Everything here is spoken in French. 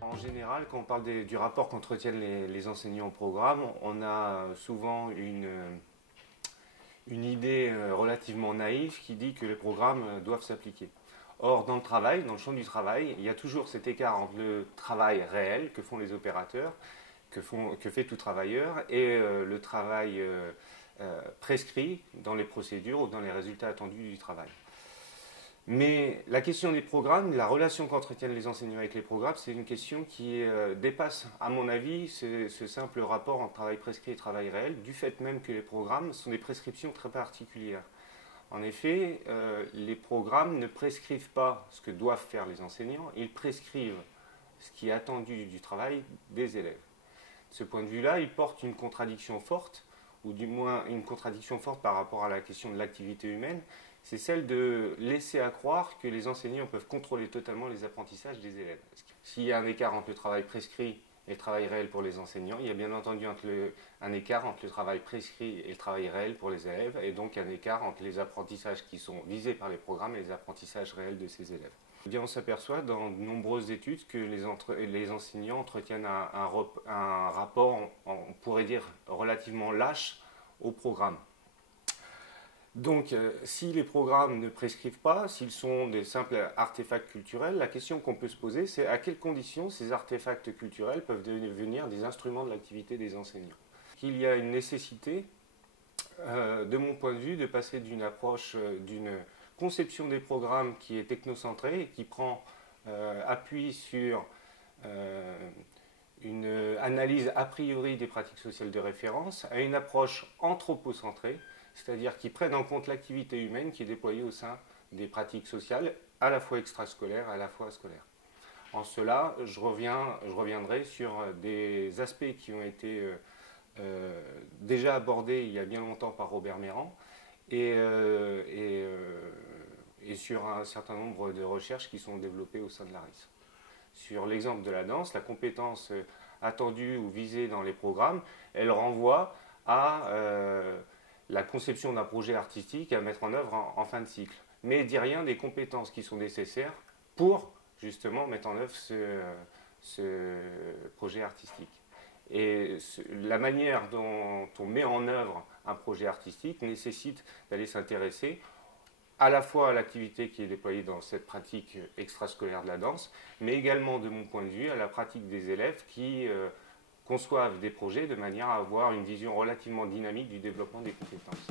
En général, quand on parle du rapport qu'entretiennent les enseignants au programme, on a souvent une idée relativement naïve qui dit que les programmes doivent s'appliquer. Or, dans le travail, dans le champ du travail, il y a toujours cet écart entre le travail réel que font les opérateurs, que fait tout travailleur, et le travail prescrit dans les procédures ou dans les résultats attendus du travail. Mais la question des programmes, la relation qu'entretiennent les enseignants avec les programmes, c'est une question qui dépasse, à mon avis, ce simple rapport entre travail prescrit et travail réel, du fait même que les programmes sont des prescriptions très particulières. En effet, les programmes ne prescrivent pas ce que doivent faire les enseignants, ils prescrivent ce qui est attendu du travail des élèves. De ce point de vue-là, ils portent une contradiction forte, ou du moins une contradiction forte par rapport à la question de l'activité humaine, c'est celle de laisser à croire que les enseignants peuvent contrôler totalement les apprentissages des élèves. S'il y a un écart entre le travail prescrit et le travail réel pour les enseignants, il y a bien entendu un écart entre le travail prescrit et le travail réel pour les élèves, et donc un écart entre les apprentissages qui sont visés par les programmes et les apprentissages réels de ces élèves. Eh bien, on s'aperçoit dans de nombreuses études que les enseignants entretiennent un rapport, on pourrait dire, relativement lâche au programme. Donc, si les programmes ne prescrivent pas, s'ils sont des simples artefacts culturels, la question qu'on peut se poser, c'est à quelles conditions ces artefacts culturels peuvent devenir des instruments de l'activité des enseignants. Il y a une nécessité, de mon point de vue, de passer d'une approche, d'une conception des programmes qui est technocentrée et qui prend appui sur une analyse a priori des pratiques sociales de référence à une approche anthropocentrée, c'est-à-dire qui prennent en compte l'activité humaine qui est déployée au sein des pratiques sociales, à la fois extrascolaires, à la fois scolaires. En cela, je reviendrai sur des aspects qui ont été déjà abordés il y a bien longtemps par Robert Méran et sur un certain nombre de recherches qui sont développées au sein de l'ARIS. Sur l'exemple de la danse, la compétence attendue ou visée dans les programmes, elle renvoie à la conception d'un projet artistique à mettre en œuvre en fin de cycle. Mais il ne dit rien des compétences qui sont nécessaires pour justement mettre en œuvre ce projet artistique. Et la manière dont on met en œuvre un projet artistique nécessite d'aller s'intéresser à la fois à l'activité qui est déployée dans cette pratique extrascolaire de la danse, mais également, de mon point de vue, à la pratique des élèves qui conçoivent des projets de manière à avoir une vision relativement dynamique du développement des compétences.